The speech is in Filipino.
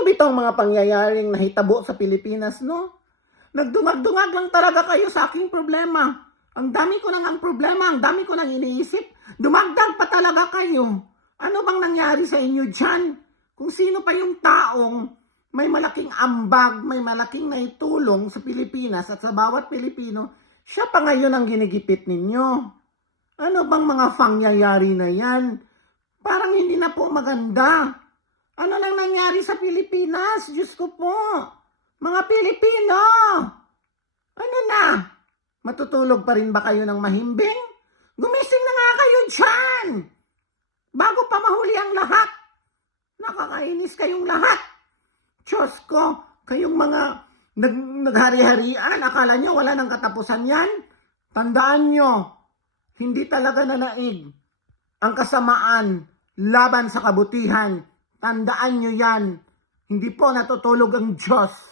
Ito bitang mga pangyayaring nahitabo sa Pilipinas, no? Nagdungag-dungag lang talaga kayo sa aking problema. Ang dami ko nang ang problema, ang dami ko nang iniisip. Dumagdag pa talaga kayo. Ano bang nangyari sa inyo dyan? Kung sino pa yung taong may malaking ambag, may malaking naitulong sa Pilipinas at sa bawat Pilipino, siya pa ngayon ang ginigipit ninyo. Ano bang mga pangyayari na yan? Parang hindi na po maganda. Ano nang nangyari sa Pilipinas? Diyos ko po. Mga Pilipino! Ano na? Matutulog pa rin ba kayo ng mahimbing? Gumising na nga kayo dyan! Bago pa mahuli ang lahat. Nakakainis kayong lahat. Diyos ko, kayong mga naghari-harian, akala nyo wala nang katapusan yan? Tandaan nyo, hindi talaga nanaig ang kasamaan laban sa kabutihan. Tandaan nyo yan. Hindi po natutulog ang Diyos.